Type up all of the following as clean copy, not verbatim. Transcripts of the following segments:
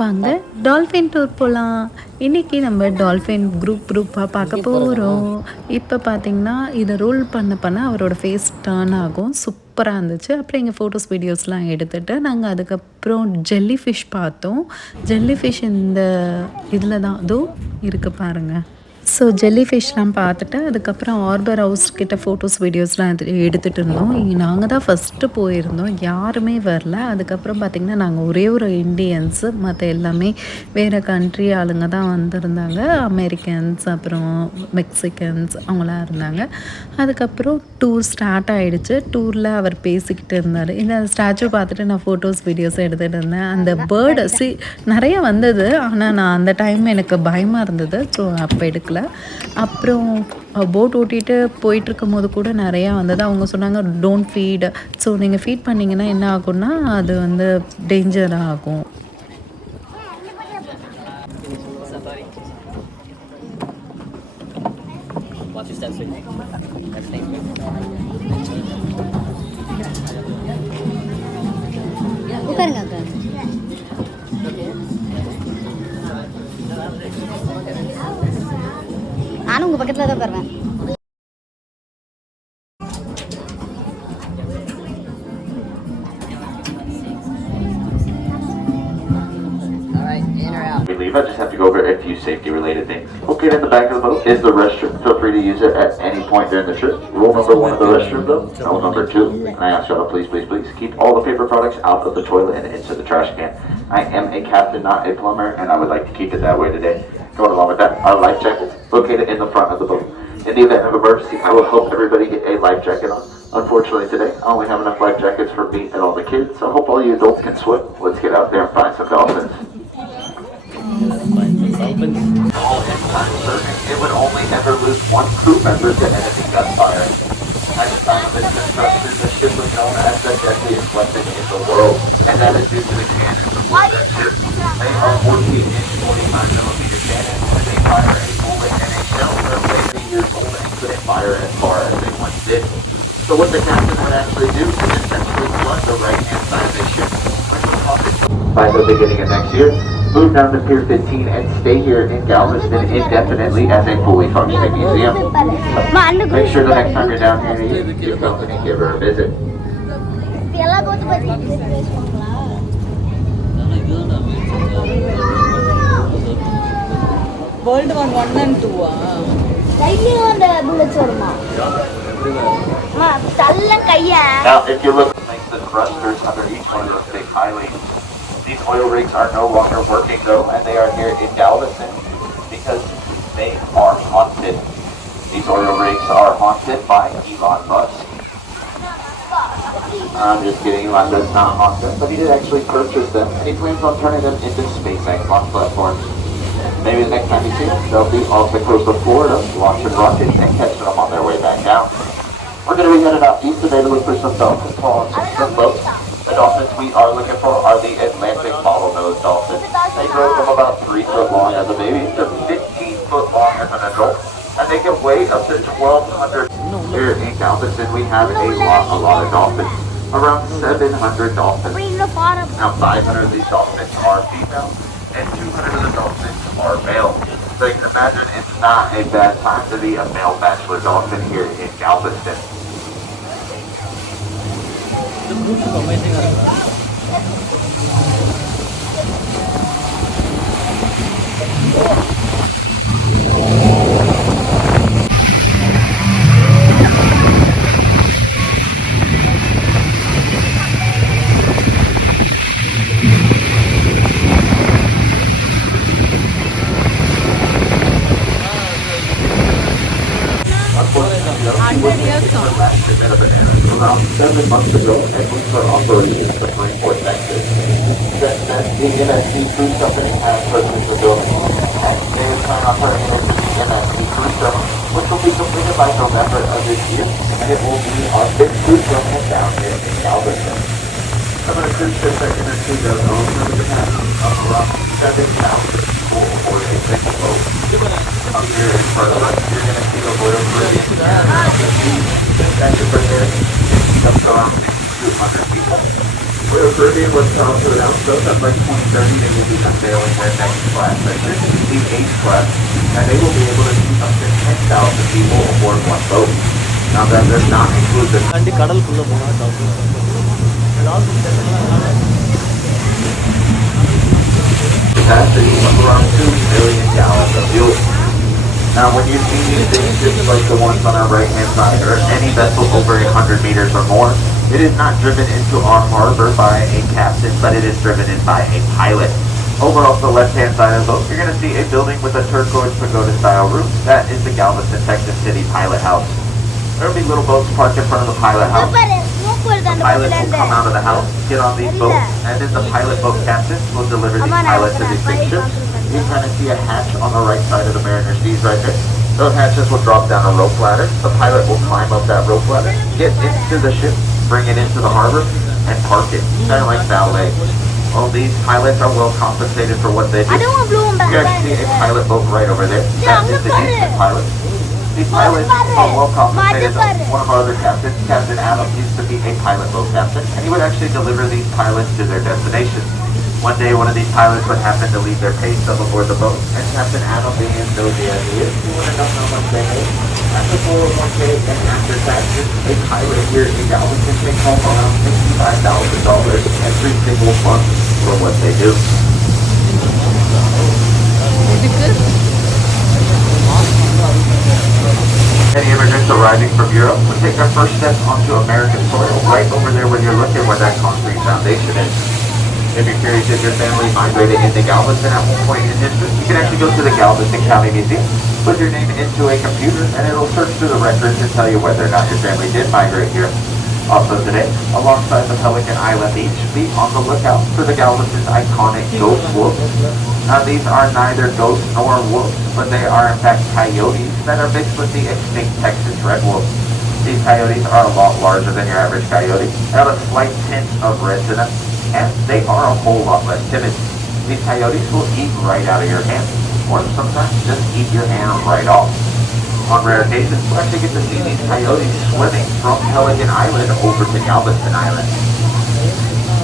வாங்க dolphin tour போகலாம். இன்றைக்கி நம்ம டால்ஃபின் குரூப்பாக பார்க்க போகிறோம். இப்போ பார்த்திங்கன்னா இதை ரோல் பண்ண அவரோட ஃபேஸ் டர்ன் ஆகும். சூப்பராக இருந்துச்சு. அப்புறம் எங்கள் ஃபோட்டோஸ் வீடியோஸ்லாம் எடுத்துகிட்டு நாங்கள் அதுக்கப்புறம் ஜெல்லி ஃபிஷ் பார்த்தோம். ஜெல்லி ஃபிஷ் இந்த இதில் தான் அதோ இருக்குது பாருங்கள். ஸோ ஜெல்லி ஃபிஷ்லாம் பார்த்துட்டு அதுக்கப்புறம் ஆர்பர் ஹவுஸ் கிட்ட ஃபோட்டோஸ் வீடியோஸ்லாம் எடுத்துகிட்டு இருந்தோம். இங்கே நாங்கள் தான் ஃபஸ்ட்டு போயிருந்தோம், யாருமே வரல. அதுக்கப்புறம் பார்த்திங்கன்னா நாங்கள் ஒரே ஒரு இண்டியன்ஸு, மற்ற எல்லாமே வேறு கண்ட்ரி ஆளுங்க தான் வந்திருந்தாங்க. அமெரிக்கன்ஸ் அப்புறம் மெக்சிகன்ஸ் அவங்களாம் இருந்தாங்க. அதுக்கப்புறம் டூர் ஸ்டார்ட் ஆகிடுச்சு. டூரில் அவர் பேசிக்கிட்டு இருந்தார். இந்த ஸ்டாச்சு பார்த்துட்டு நான் ஃபோட்டோஸ் வீடியோஸ் எடுத்துகிட்டு இருந்தேன். அந்த பேர்டு நிறைய வந்தது, ஆனால் நான் அந்த டைம் எனக்கு பயமாக இருந்தது, ஸோ அப்போ எடுக்கல. அப்புறம் போட் ஓட்டிகிட்டு போயிட்டுருக்கும் போது கூட நிறையா வந்தது. அவங்க சொன்னாங்க டோன்ட் ஃபீட், ஸோ நீங்கள் ஃபீட் பண்ணிங்கன்னா என்ன ஆகும்னா அது வந்து டேஞ்சராக ஆகும். நானும் உங்கள் பக்கத்தில் தான் தருவேன். I just have to go over a few safety related things. Okay, in the back of the boat is the restroom. Feel free to use it at any point during the trip. Rule number 1 of the restroom though, rule number 2, and I ask y'all to please keep all the paper products out of the toilet and into the trash can. I am a captain, not a plumber, and I would like to keep it that way today. Going along with that, our life jackets located in the front of the boat. In the event of emergency, I will help everybody get a life jacket on. Unfortunately today, I only have enough life jackets for me and all the kids, so I hope all you adults can swim. Let's get out there and find some dolphins. All in time serving, it would only ever lose one crew member to enemy gunfire. At the time of its construction, the ship was known as the deadliest weapon in the world, and that is due to the cannons aboard that ship. They are 14-inch, 45mm cannons, and they fire a bullet and a shell that are 80 years old and couldn't fire as far as they once did. So what the captain would actually do is essentially flood the right-hand side of the ship, which would cause it by the beginning of next year. Move down to Pier 15 and stay here in Galveston indefinitely as a fully functioning museum. Make sure the next time you're down here, you give company, give her a visit. World War 1 and 2 Now, if you look at the thrusters under each one of those big highways, these oil rigs are no longer working though, and they are here in Galveston because they are haunted. These oil rigs are haunted by Elon Musk. I'm just kidding, Elon does not haunt them, but he did actually purchase them, and he plans on turning them into SpaceX launch platforms. Maybe the next time you see them, they'll be off the coast of Florida, launching rockets and catching them on their way back down. We're going to be headed out east today to look for some dolphins, some boats. The dolphins we are looking for are the Atlantic bottlenose dolphins. They grow from about 3 foot long as a baby to 15 foot long as an adult, and they can weigh up to 1,200. Here in Galveston, we have a lot of dolphins. Around 700 dolphins. Now 500 of these dolphins are female, and 200 of the dolphins are male. So you can imagine it's not a bad time to be a male bachelor dolphin here in Galveston. The group is amazing. Around 7 months ago, and we were operating the Freeport, Texas. Since then, the MSC Cruise Company has purchased the building, and they are planning on turning it into the MSC Cruise Terminal, which will be completed by November of this year, and it will be our 5th cruise terminal down here in Galveston. Some of the cruise ships that MSC does own have a capacity of around 7,000 people aboard a single boat. Up here in front of us, you're going to see the Royal Caribbean. That's right there. Up to around 200 people. For the Caribbean was proud to announce though that by 2030 they will be unveiling their next class section, the H class, and they will be able to see up to 10,000 people aboard one boat. Now that does not include the தாண்டி கடலுக்குள்ள போனா capacity of around 2 million gallons of fuel. Now when you see these big ships like the ones on our right hand side or any vessel over 100 meters or more, it is not driven into our harbor by a captain, but it is driven in by a pilot. Over off the left-hand side of the boat, you're going to see a building with a turquoise pagoda-style roof. That is the Galveston, Texas City Pilot House. There will be little boats parked in front of the pilot house. The pilot will come out of the house, get on these boats, and then the pilot boat captain will deliver these pilots to these big ships. You kind of see a hatch on the right side of the Mariner's Seas right there. Those hatches will drop down a rope ladder. The pilot will climb up that rope ladder, get into the ship, bring it into the harbor, and park it. Kind of like valet. All these pilots are well compensated for what they do. You actually see a pilot boat right over there. That is the Houston pilot. These pilots are well compensated. One of our other captains, Captain Adam, used to be a pilot boat captain, and he would actually deliver these pilots to their destination. One day, one of these pilots would happen to leave their pay stub aboard the boat, and Captain Adam, being as nosy as he is, he wanted to know how much they made. After 401k and after taxes, a pilot here in Galveston takes home around $65,000 every single month for what they do. Many immigrants arriving from Europe would take their first steps onto American soil right over there where you're looking where that concrete foundation is. If you're curious if your family migrated into Galveston at one point in history, you can actually go to the Galveston County Museum, put your name into a computer, and it'll search through the records and tell you whether or not your family did migrate here. Also today, alongside the Pelican Island Beach, be on the lookout for the Galveston's iconic ghost wolves. Now these are neither ghosts nor wolves, but they are in fact coyotes that are mixed with the extinct Texas red wolf. These coyotes are a lot larger than your average coyote, have a slight tint of red to them, and they are a whole lot less timid. These coyotes will eat right out of your hand, or sometimes just eat your hand right off. On rare occasions, we'll actually get to see these coyotes swimming from Pelican Island over to Galveston Island.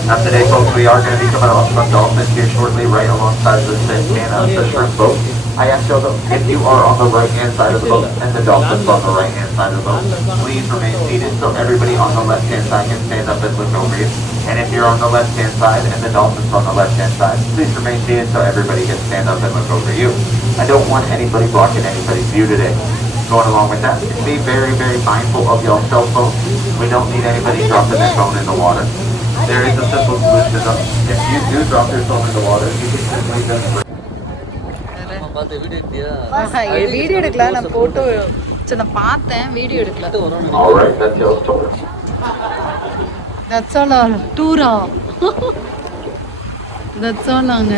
Now today, folks, we are going to be coming off some dolphins here shortly, right alongside the Santana, the shrimp boat. I asked you if you are on the right-hand side of the boat and the dolphins on the right-hand side of the boat, please remain seated so everybody on the left-hand side can stand up and look over you. And if you're on the left-hand side and the dolphins on the left-hand side, please remain seated so everybody can stand up and look over you. I don't want anybody blocking anybody's view today. Going along with that, be very, very mindful of your cell phone. We don't need anybody dropping their phone in the water. There is a simple solution though. If you do drop your phone in the water, you can simply just... video எடுக்கல நான் photo நான் பார்த்தேன் video எடுக்கல All right, that's your story. That's all டூரா that's ஆல்ங்க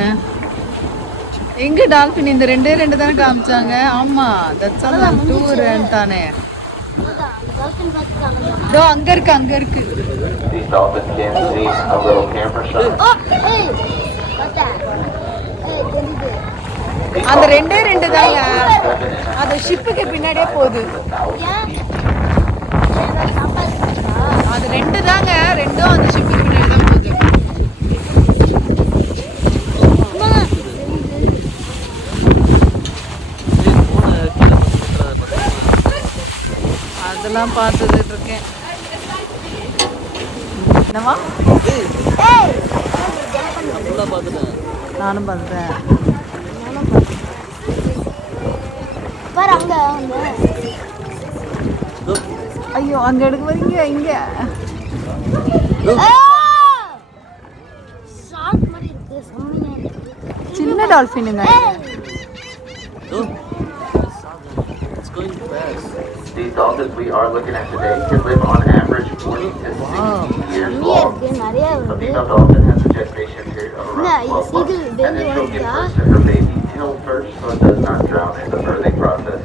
எங்க dolphin இந்த ரெண்டே ரெண்டு தானே காமிச்சாங்க ஆமா தட்ஸ் ஆல் டூர் தானே இதோ அங்க இருக்கு These dolphins can see a little camera shot. அந்த ரெண்டே ரெண்டு தாங்க அது ஷிப்புக்கு பின்னாடியே போகுது அது ரெண்டு தாங்க ரெண்டும் அந்த ஷிப்புக்கு பின்னாடி தான் போகுது அதெல்லாம் பார்த்துட்டு இருக்கேன் என்னவா நானும் பார்த்துட்டேன் ஐயோ அங்க எடுக்க வரீங்க இங்க சின்ன டால்பினுங்க These dolphins we are looking at today can live on average 40 to 60 years long. The female dolphin has a gestation period of around 12 months, and then she'll give birth to her baby tail first so it does not drown in the birthing process.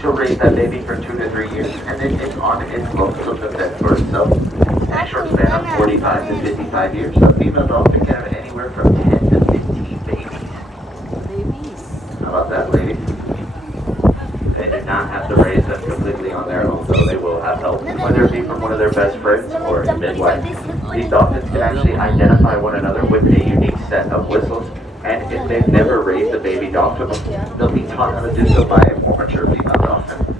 She'll raise that baby for 2 to 3 years, and then it's on its own to defend for itself. In a short span of 45 to 55 years, a female dolphin can have anywhere from 10 to 15 babies. How about that, ladies? They do not have to raise them completely on their own, though they will have help, whether it be from one of their best friends or a midwife. These dolphins can actually identify one another with a unique set of whistles, and if they've never raised a baby dolphin, they'll be taught how to do so by a more mature female dolphin.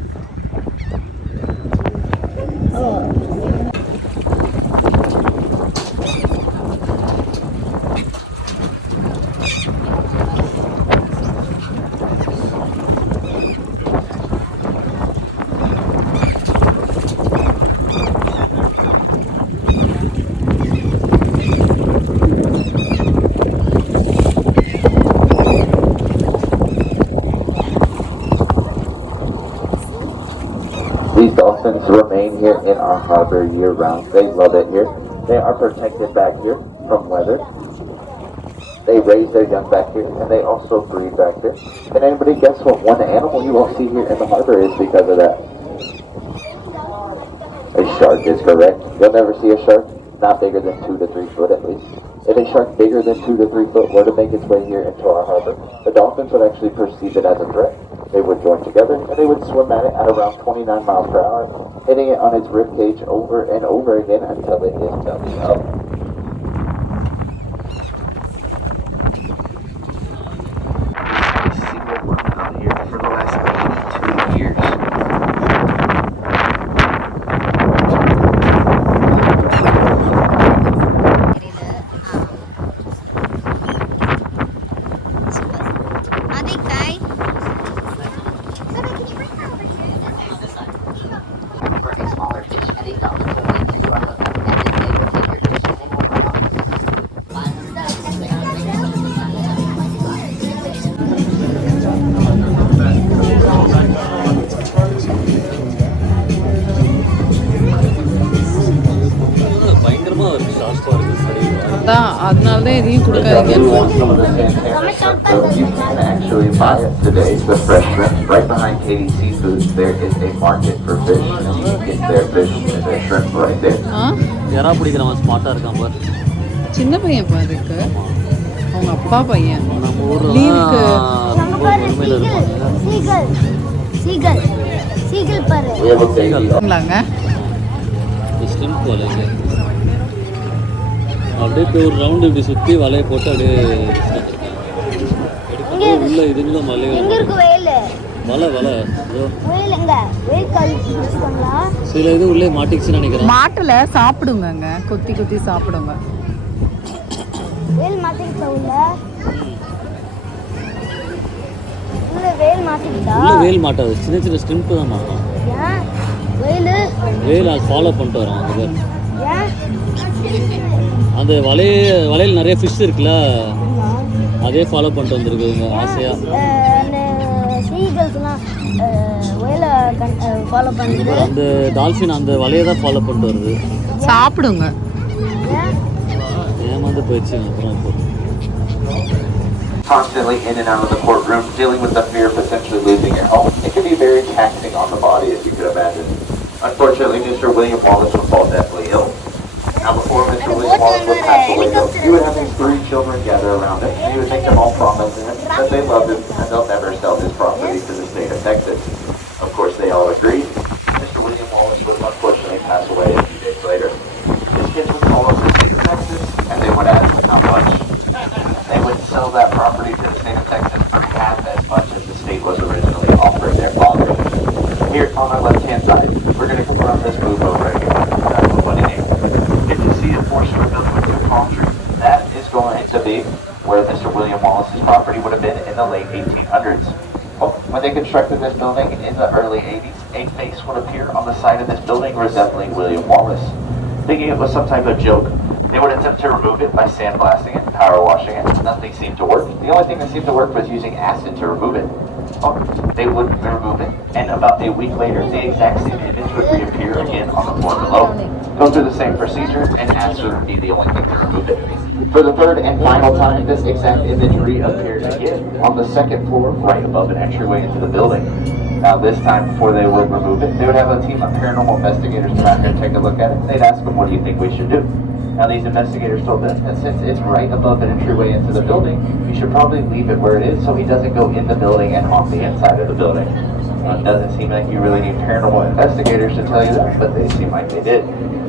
These dolphins remain here in our harbor year-round. They love it here. They are protected back here from weather. They raise their young back here, and they also breed back here. Can anybody guess what one animal you will see here in the harbor is because of that? A shark is correct. You'll never see a shark not bigger than 2 to 3 foot at least. If a shark bigger than 2 to 3 foot were to make its way here into our harbor, the dolphins would actually perceive it as a threat. They would join together, and they would swim at it at around 29 miles per hour, hitting it on its rib cage over and over again until it is belly up. Single worm out here for the last 82 years. பயங்கரமா இருக்கு ஷார்ட்ஸா இருக்கு சரி அதான் அதனால தான் எதையும் கொடுக்காதீங்கன்னு Some of the Santana shrimp, so you can actually buy it today, the fresh shrimp. Right behind Katie's Seafoods, there is a market for fish, and you can get their fish and their shrimp right there. ஆ யாரா பிடிக்கிறவன் ஸ்மார்ட்டா இருக்கான் பாரு சின்ன பையன் பாருக்கு அவங்க அப்பா பையன் நம்ம ஊர்ல லீவுக்கு உண்மையில இருப்பாங்க சீகல் சீகல் பாரு We have a baby. ங்களாங்க ஸ்லிம் வலைங்க அப்படியே போய் ஒரு ரவுண்டு இப்படி சுற்றி வலையை போட்டு அப்படியே உள்ள இதுங்கள மலை எங்க இருக்கு வெயில் வலை வலை இதோ வெயில் எங்க வெயில் கால் பிடிச்சிட்டாங்களா சில இது உள்ளே மாட்டிக்கிச்சுன்னு நினைக்கிறேன் மாட்டுல சாப்பிடுங்கங்க கொத்தி கொத்தி சாப்பிடுங்க வெயில் மாட்டிக்கிட்டா உள்ள வெயில் மாட்டிக்கிட்டா உள்ள வேல் மாட்டாது சின்ன சின்ன ஸ்ட்ரிம்ப் தான் மாட்டோம் ஏன் வெயில் வேல் அது ஃபாலோ பண்ணிட்டு வரோம் அது ஏன் அந்த வலையில் நிறைய ஃபிஷ் இருக்குல்ல அதே ஃபாலோ பண்ணிட்டு வந்துருக்குங்க ஆசையா அந்த சீகல்ஸ்லாம் வெயில ஃபாலோ பண்ணிட்டு அந்த டால்ஃபின் அந்த வலையை தான் ஃபாலோ பண்ணிட்டு வருது சாப்பிடுங்க ஏன் ஏமாந்து போயிடுச்சு அப்புறம் இப்போ Constantly in and out of the courtroom, dealing with the fear of potentially losing your home. It can be very taxing on the body, as you could imagine. Unfortunately, Mr. William Wallace would fall deathly ill. Now, before Mr. William Wallace would pass away, though, he would have his 3 children gather around him, and he would make them all promise him that they love him and they'll never sell his property to the state of Texas. Of course, they all agreed. Mr. William Wallace would unfortunately pass away a few days later. His kids would call up the state of Texas, and they would ask how much. They would sell that property to the state of Texas for half as much as the state was originally offering their father. Here on the left-hand side, we're going to confirm this move over again. That's the one in here. If you see a portion of building with your palm tree, that is going to be where Mr. William Wallace's property would have been in the late 1800s. Well, when they constructed this building in the early 80s, a face would appear on the side of this building resembling William Wallace. Thinking it was some type of joke, they would attempt to remove it by sandblasting it, power washing it. Nothing seemed to work. The only thing that seemed to work was using acid to remove it. Well, they would remove it, and about a week later, the exact same image would reappear again on the floor below. Go through the same procedure, and acid would be the only thing to remove it. For the third and final time, this exact image reappeared again on the second floor, right above an entryway into the building. Now, this time, before they would remove it, they would have a team of paranormal investigators come out here and take a look at it. They'd ask them, what do you think we should do? Now, these investigators told them that since it's right above an entryway into the building, you should probably leave it where it is so he doesn't go in the building and haunt the inside of the building. Doesn't seem like you really need paranormal investigators to tell you that, but they seem like they did.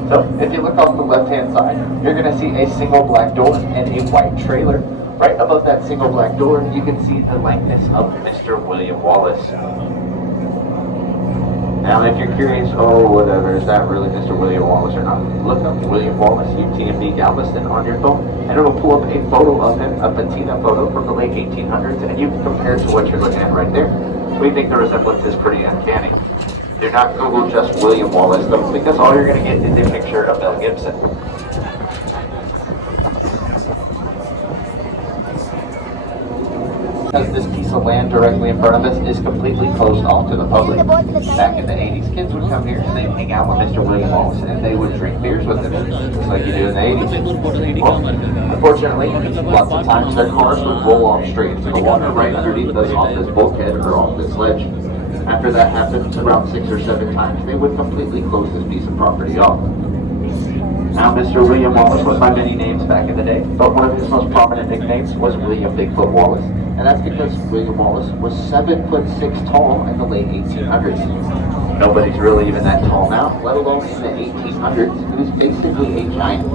So, if you look off the left-hand side, you're going to see a single black door and a white trailer. Right above that single black door, you can see the likeness of Mr. William Wallace. Now, if you're curious, oh, whatever, is that really Mr. William Wallace or not? Look up William Wallace, UTMB Galveston on your phone, and it'll pull up a photo of him, a patina photo from the late 1800s, and you can compare it to what you're looking at right there. We think the resemblance is pretty uncanny. Do not Google just William Wallace, though, because all you're going to get is a picture of Mel Gibson. Because this piece of land directly in front of us is completely closed off to the public. Back in the 80s, kids would come here and they'd hang out with Mr. William Wallace and they would drink beers with him, just like you do in the 80s. Well, unfortunately, lots of times their cars would roll off straight into the water right underneath us off this bulkhead or off this ledge. After that happened around 6 or 7 times, they would completely close this piece of property off. Now, Mr. William Wallace went by many names back in the day, but one of his most prominent nicknames was William Bigfoot Wallace, and that's because William Wallace was 7'6" tall in the late 1800s. Nobody's really even that tall now, let alone in the 1800s. He was basically a giant.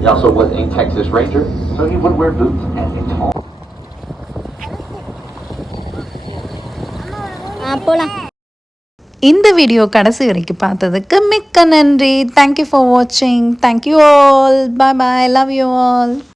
He also was a Texas Ranger, so he would wear boots and a tall. போலாம். இந்த video கடைசி வரைக்கும் பார்த்ததுக்கு மிக்க நன்றி. Thank you for வாட்சிங். Thank you all. Bye bye. Love you all.